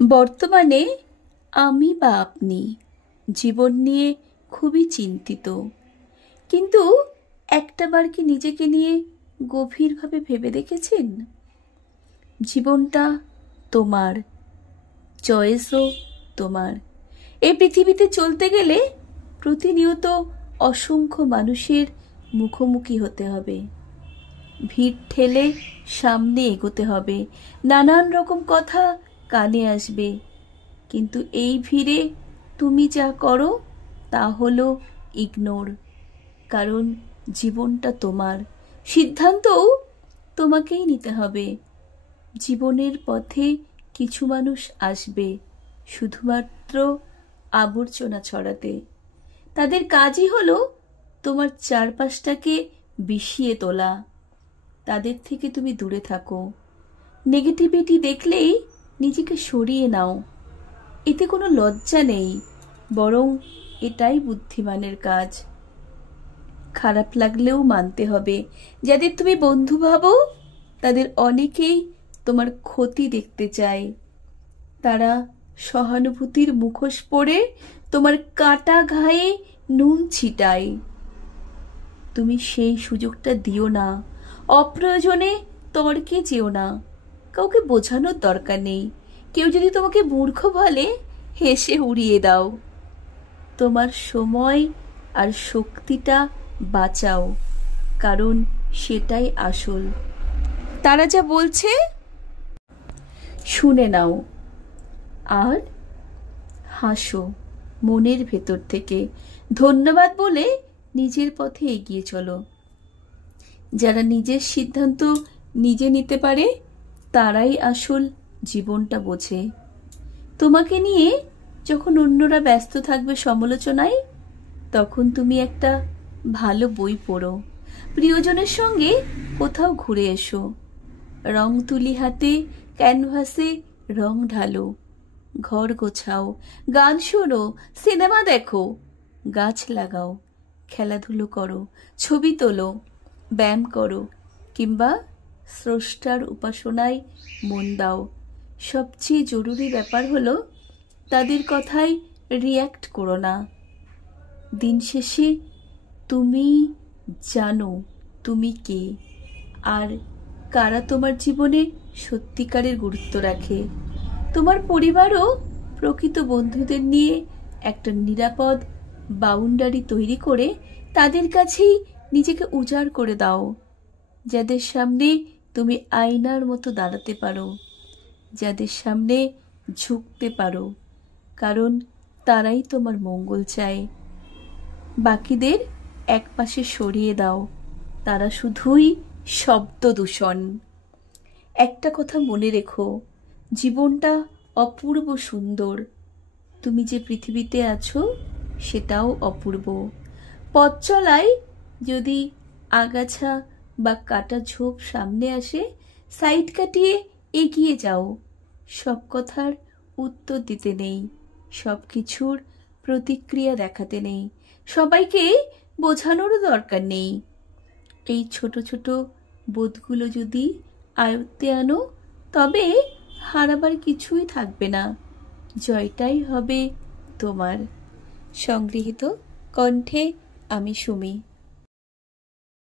বর্তমানে আমি বা আপনি জীবন নিয়ে খুবই চিন্তিত, কিন্তু একটাবার কি নিজেকে নিয়ে গভীরভাবে ভেবে দেখেছেন? জীবনটা তোমার, চয়েসও তোমার। এই পৃথিবীতে চলতে গেলে প্রতিনিয়ত অসংখ্য মানুষের মুখোমুখি হতে হবে, ভিড় ঠেলে সামনে এগোতে হবে, নানান রকম কথা কানে আসবে, কিন্তু এই ভিড়ে তুমি যা করো তা হলো ইগনোর। কারণ জীবনটা তোমার, সিদ্ধান্তও তোমাকেই নিতে হবে। জীবনের পথে কিছু মানুষ আসবে শুধুমাত্র আবর্জনা ছড়াতে। তাদের কাজই হলো তোমার চারপাশটাকে বিষিয়ে তোলা। তাদের থেকে তুমি দূরে থাকো। নেগেটিভিটি দেখলেই নিজেকে সরিয়ে নাও। এতে কোনো লজ্জা নেই, বরং এটাই বুদ্ধিমানের কাজ। খারাপ লাগলেও মানতে হবে, যাদের তুমি বন্ধু ভাবো তাদের অনেকেই তোমার ক্ষতি দেখতে চায়। তারা সহানুভূতির মুখোশ পরে তোমার কাটা ঘায়ে নুন ছিটায়। তুমি সেই সুযোগটা দিও না। অপ্রয়োজনে তর্কে যেও না। কাউকে বোঝানোর দরকার নেই। কেউ যদি তোমাকে মূর্খ বলে, হেসে উড়িয়ে দাও। তোমার সময় আর শক্তিটা বাঁচাও, কারণ সেটাই আসল। তারা যা বলছে শুনে নাও আর হাসো মনের ভেতর থেকে। ধন্যবাদ বলে নিজের পথে এগিয়ে চলো। যারা নিজের সিদ্ধান্ত নিজে নিতে পারে তারাই আসল জীবনটা বোঝে। তোমাকে নিয়ে যখন অন্যরা ব্যস্ত থাকবে সমালোচনায়, তখন তুমি একটা ভালো বই পড়ো, প্রিয়জনের সঙ্গে কোথাও ঘুরে এসো, রং তুলি হাতে ক্যানভাসে রং ঢালো, ঘর গোছাও, গান শোনো, সিনেমা দেখো, গাছ লাগাও, খেলাধুলো করো, ছবি তোলো, ব্যায়াম করো, কিংবা স্রষ্টার উপাসনায় মন দাও। সবচেয়ে জরুরি ব্যাপার হলো তাদের কথায় রিয়্যাক্ট করো না। দিন শেষে তুমি জানো তুমি কে, আর কারা তোমার জীবনে সত্যিকারের গুরুত্ব রাখে। তোমার পরিবারও প্রকৃত বন্ধুদের নিয়ে একটা নিরাপদ বাউন্ডারি তৈরি করে তাদের কাছেই নিজেকে উজাড় করে দাও, যাদের সামনে তুমি আয়নার মতো দাঁড়াতে পারো, যাদের সামনে ঝুঁকতে পারো, কারণ তারাই তোমার মঙ্গল চায়। বাকিদের একপাশে সরিয়ে দাও, তারা শুধুই শব্দ দূষণ। একটা কথা মনে রেখো, জীবনটা অপূর্ব সুন্দর। তুমি যে পৃথিবীতে আছো সেটাও অপূর্ব। পথ চলায় যদি আগাছা বা কাটা ঝোপ সামনে আসে, সাইড কাটিয়ে এগিয়ে যাও। সব কথার উত্তর দিতে নেই, সব কিছুর প্রতিক্রিয়া দেখাতে নেই, সবাইকে বোঝানোরও দরকার নেই। এই ছোট ছোট বোধগুলো যদি আয়ত্তে আনো, তবে হারাবার কিছুই থাকবে না, জয়টাই হবে তোমার। সংগৃহীত কণ্ঠে আমি সুমি।